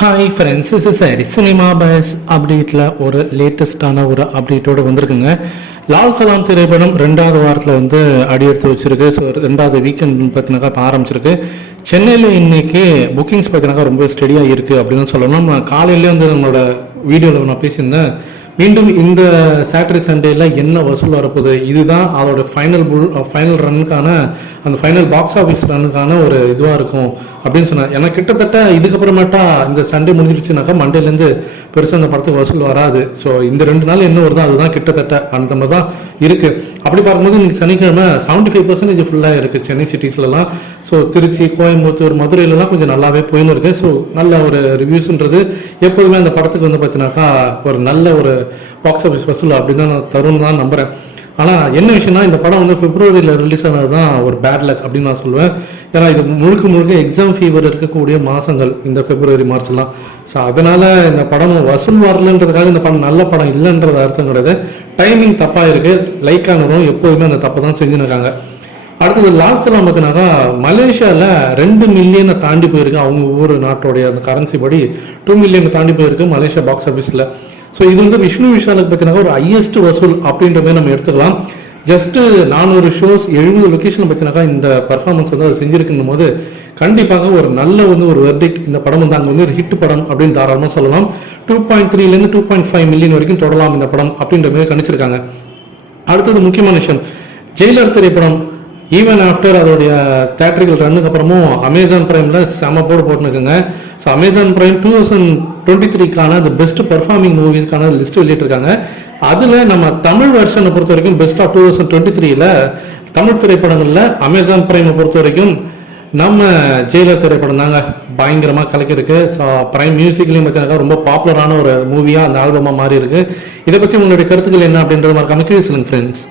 Hi friends is சரி cinema buzz அப்டேட்டில் ஒரு லேட்டஸ்டான ஒரு அப்டேட்டோடு வந்திருக்குங்க. லால் சலாம் திரைப்படம் ரெண்டாவது வாரத்தில் வந்து அடியெடுத்து வச்சிருக்கு. ஸோ ரெண்டாவது வீக்கெண்ட் பார்த்தினாக்கா இப்போ ஆரம்பிச்சிருக்கு. சென்னையில் இன்னைக்கு புக்கிங்ஸ் பார்த்தினாக்கா ரொம்ப ஸ்டெடியாக இருக்குது அப்படின்னு சொல்லணும். நான் காலையிலேயே வந்து நம்மளோட வீடியோவில் நான் பேசியிருந்தேன். மீண்டும் இந்த சாட்டர்டே சண்டேல என்ன வசூல் வரப்போகுது? இதுதான் அதோட ஃபைனல் புல் ஃபைனல் ரன்னுக்கான அந்த ஃபைனல் பாக்ஸ் ஆஃபீஸ் ரன்னுக்கான ஒரு இதுவாக இருக்கும் அப்படின்னு சொன்னேன் ஏன்னா கிட்டத்தட்ட இதுக்கப்புறமேட்டா இந்த சண்டே முடிஞ்சிருச்சுனாக்கா மண்டேலேருந்து பெருசாக அந்த படத்துக்கு வசூல் வராது. ஸோ இந்த ரெண்டு நாள் என்ன வருதோ அதுதான் கிட்டத்தட்ட அந்த மாதிரி தான் இருக்குது அப்படி பார்க்கும்போது இன்னைக்கு சனிக்கிழமை செவன்டி ஃபைவ் பர்சன்டேஜ் ஃபுல்லாக இருக்குது சென்னை சிட்டிஸ்லலாம் ஸோ திருச்சி கோயம்புத்தூர் மதுரையிலலாம் கொஞ்சம் நல்லாவே போயின்னு இருக்குது ஸோ நல்ல ஒரு ரிவ்யூஸ்ன்றது எப்போதுமே அந்த படத்துக்கு வந்து பார்த்தீங்கன்னாக்கா ஒரு நல்ல ஒரு பாக்ஸ் ஆஃபீஸ் வசூல் அப்படின்னு தான் நான் தரும்னு தான் நம்புகிறேன் ஆனால் என்ன விஷயம்னா இந்த படம் வந்து பிப்ரவரியில் ரிலீஸ் ஆனது தான் ஒரு பேட் லக் அப்படின்னு நான் சொல்லுவேன். ஏன்னா இது முழுக்க முழுக்க எக்ஸாம் ஃபீவர் இருக்கக்கூடிய மாதங்கள் இந்த பிப்ரவரி மார்ச்லாம். ஸோ அதனால் இந்த படம் வசூல் வரலன்றதுக்காக இந்த படம் நல்ல படம் இல்லைன்றது அர்த்தம் கிடையாது. டைமிங் தப்பாக இருக்குது லைக் ஆனவரும் எப்போதுமே அந்த தப்பை தான் செஞ்சுன்னு இருக்காங்க அடுத்தது லாஸ்ட் எல்லாம் பார்த்தீங்கன்னாக்கா மலேசியாவில் ரெண்டு மில்லியனை தாண்டி போயிருக்கு அவங்க ஊர் நாட்டோடைய அந்த கரன்சி படி. டூ மில்லியனை தாண்டி போயிருக்கு மலேசியா பாக்ஸ் ஆஃபீஸில் ஸோ இது வந்து விஷ்ணு விஷாலுக்கு பார்த்தீங்கன்னா ஒரு ஹையஸ்ட் வசூல் அப்படின்ற மாதிரி நம்ம எடுத்துக்கலாம். ஜஸ்ட்டு நானூறு ஷோஸ் எழுபது லொக்கேஷன் பார்த்தீங்கன்னாக்கா இந்த பர்ஃபார்மன்ஸ் வந்து அது செஞ்சிருக்குன்னும் போது கண்டிப்பாக ஒரு நல்ல வந்து ஒரு வெர்டிக்ட் இந்த படம் வந்து அங்கே வந்து ஒரு ஹிட் படம் அப்படின்னு தாராளமாக சொல்லலாம். டூ பாயிண்ட் த்ரீலேருந்து டூ பாயிண்ட் ஃபைவ் மில்லியன் வரைக்கும் தொடலாம் இந்த படம் அப்படின்ற மாதிரி கணிச்சிருக்காங்க. அடுத்தது முக்கியமான விஷயம் ஜெயிலர் திரைப்படம். ஈவன் ஆஃப்டர் அதோடைய தேட்டரிக்கல் ரன்னுக்கு அப்புறமும் அமேசான் பிரைமில் செம போடு போட்டுருக்குங்க so Amazon Prime two thousand twenty த்ரீக்கான the best performing மூவிஸ்க்கான லிஸ்ட் வெளியிட்டிருக்காங்க. அதில் நம்ம தமிழ் வெர்ஷனை பொறுத்த வரைக்கும் best of two thousand twenty த்ரீல தமிழ் திரைப்படங்களில் அமேசான் பிரைமை பொறுத்த வரைக்கும் நம்ம ஜெயிலர் திரைப்படம் தாங்க பயங்கரமாக கலக்கிருக்கு ஸோ பிரைம் மியூசிக்லையும் பார்த்தீங்கன்னா ரொம்ப பாப்புலரான ஒரு மூவியாக அந்த ஆல்பமாக மாறி இருக்கு இதை பற்றி உங்களுடைய கருத்துக்கள் என்ன அப்படின்றது மாதிரி கீழே சொல்லுங்க ஃப்ரெண்ட்ஸ்